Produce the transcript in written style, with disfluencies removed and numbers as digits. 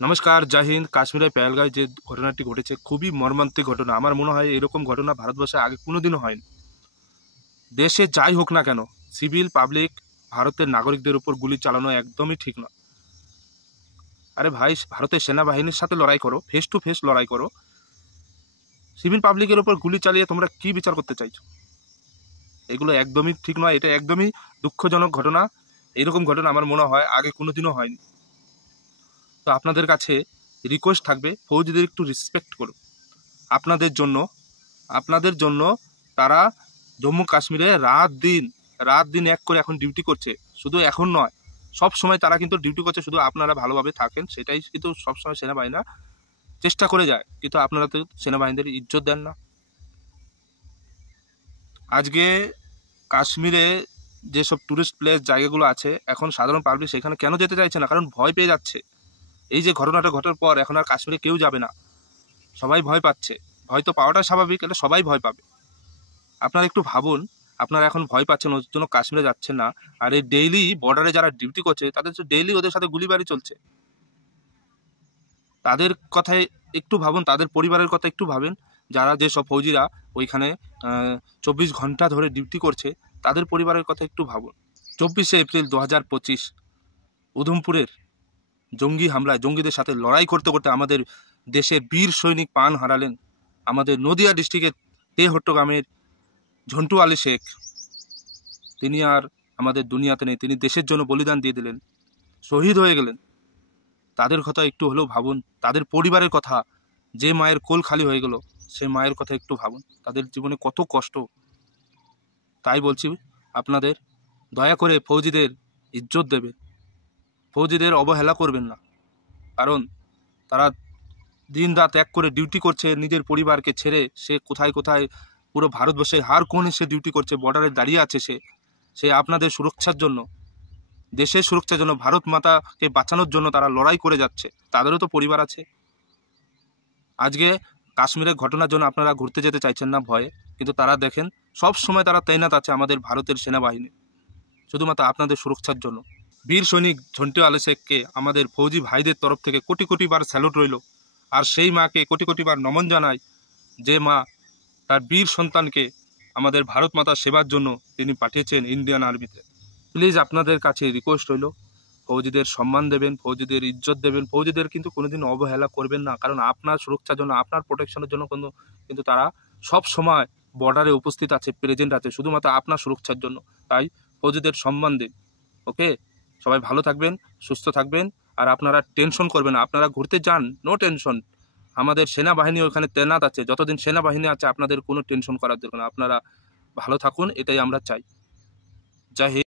নমস্কার, জয় হিন্দ। কাশ্মীরের পেহেলগাঁওয়ে যে ঘটনাটি ঘটেছে খুবই মর্মান্তিক ঘটনা। আমার মনে হয় এরকম ঘটনা ভারতবর্ষে আগে কোনোদিনও হয়নি। দেশে যাই হোক না কেন, সিভিল পাবলিক ভারতের নাগরিকদের উপর গুলি চালানো একদমই ঠিক না। আরে ভাই, ভারতের সেনাবাহিনীর সাথে লড়াই করো, ফেস টু ফেস লড়াই করো। সিভিল পাবলিকের উপর গুলি চালিয়ে তোমরা কি বিচার করতে চাইছো? এগুলো একদমই ঠিক নয়। এটা একদমই দুঃখজনক ঘটনা। এরকম ঘটনা আমার মনে হয় আগে কোনোদিনও হয়নি। তো আপনাদের কাছে রিকোয়েস্ট থাকবে, ফৌজিদের একটু রেসপেক্ট করুন। আপনাদের জন্য তারা জম্মু কাশ্মীরে রাত দিন এক করে এখন ডিউটি করছে। শুধু এখন নয়, সব সময় তারা কিন্তু ডিউটি করছে। শুধু আপনারা ভালোভাবে থাকেন, সেটাই কিন্তু সবসময় সেনাবাহিনীরা চেষ্টা করে যায়, কিন্তু আপনারা তো সেনাবাহিনীদের ইজ্জত দেন না। আজকে কাশ্মীরে যেসব ট্যুরিস্ট প্লেস জায়গাগুলো আছে, এখন সাধারণ পাবলিক সেখানে কেন যেতে চাইছে না? কারণ ভয় পেয়ে যাচ্ছে। এই যে ঘটনাটা ঘটার পর এখন আর কাশ্মীরে কেউ যাবে না, সবাই ভয় পাচ্ছে। ভয় তো পাওয়াটা স্বাভাবিক, এটা সবাই ভয় পাবে। আপনারা একটু ভাবুন, আপনারা এখন ভয় পাচ্ছেন, ওর জন্য কাশ্মীরে যাচ্ছেন না। আর এই ডেইলি বর্ডারে যারা ডিউটি করছে, তাদের তো ডেইলি ওদের সাথে গুলিবারি চলছে। তাদের কথায় একটু ভাবুন, তাদের পরিবারের কথা একটু ভাবেন। যারা যেসব ফৌজিরা ওইখানে 24 ঘন্টা ধরে ডিউটি করছে, তাদের পরিবারের কথা একটু ভাবুন। 24শে এপ্রিল 2025 উধমপুরের জঙ্গি হামলায় জঙ্গিদের সাথে লড়াই করতে করতে আমাদের দেশের বীর সৈনিক প্রাণ হারালেন। আমাদের নদিয়া ডিস্ট্রিক্টের তেহট্টগ্রামের ঝন্টু আলী শেখ, তিনি আর আমাদের দুনিয়াতে নেই। তিনি দেশের জন্য বলিদান দিয়ে দিলেন, শহীদ হয়ে গেলেন। তাদের কথা একটু হলেও ভাবুন, তাদের পরিবারের কথা। যে মায়ের কোল খালি হয়ে গেল, সে মায়ের কথা একটু ভাবুন। তাদের জীবনে কত কষ্ট। তাই বলছি, আপনাদের দয়া করে ফৌজিদের ইজ্জত দেবে, ফৌজিদের অবহেলা করবেন না। কারণ তারা দিন রাত এক করে ডিউটি করছে, নিজের পরিবারকে ছেড়ে। সে কোথায় কোথায় পুরো ভারতবর্ষে হার কোণে সে ডিউটি করছে, বর্ডারে দাঁড়িয়ে আছে। সে আপনাদের সুরক্ষার জন্য, দেশের সুরক্ষার জন্য, ভারত মাতাকে বাঁচানোর জন্য তারা লড়াই করে যাচ্ছে। তাদেরও তো পরিবার আছে। আজকে কাশ্মীরের ঘটনার জন্য আপনারা ঘুরতে যেতে চাইছেন না ভয়ে, কিন্তু তারা দেখেন সব সময় তারা তৈনাত আছে আমাদের ভারতের সেনাবাহিনী, শুধুমাত্র আপনাদের সুরক্ষার জন্য। বীর সৈনিক ঝন্টু আলী শেখকে আমাদের ফৌজি ভাইদের তরফ থেকে কোটি কোটি বার স্যালুট রইল। আর সেই মাকে কোটি কোটি বার নমন জানাই, যে মা তার বীর সন্তানকে আমাদের ভারত মাতার সেবার জন্য তিনি পাঠিয়েছেন ইন্ডিয়ান আর্মিতে। প্লিজ আপনাদের কাছে রিকোয়েস্ট রইল, ফৌজিদের সম্মান দেবেন, ফৌজিদের ইজ্জত দেবেন। ফৌজিদের কিন্তু কোনোদিন অবহেলা করবেন না। কারণ আপনার সুরক্ষার জন্য, আপনার প্রোটেকশনের জন্য কিন্তু তারা সব সময় বর্ডারে উপস্থিত আছে, প্রেজেন্ট আছে, শুধুমাত্র আপনার সুরক্ষার জন্য। তাই ফৌজিদের সম্মান দিন। ওকে, সবাই ভালো থাকবেন, সুস্থ থাকবেন। আর আপনারা টেনশন করবেন না, আপনারা ঘুরতে যান, নো টেনশন। আমাদের সেনাবাহিনী ওখানে তৈনাত আছে। যতদিন সেনাবাহিনী আছে আপনাদের কোনো টেনশন করার দরকার না। আপনারা ভালো থাকুন, এটাই আমরা চাই। জয় হিন্দ।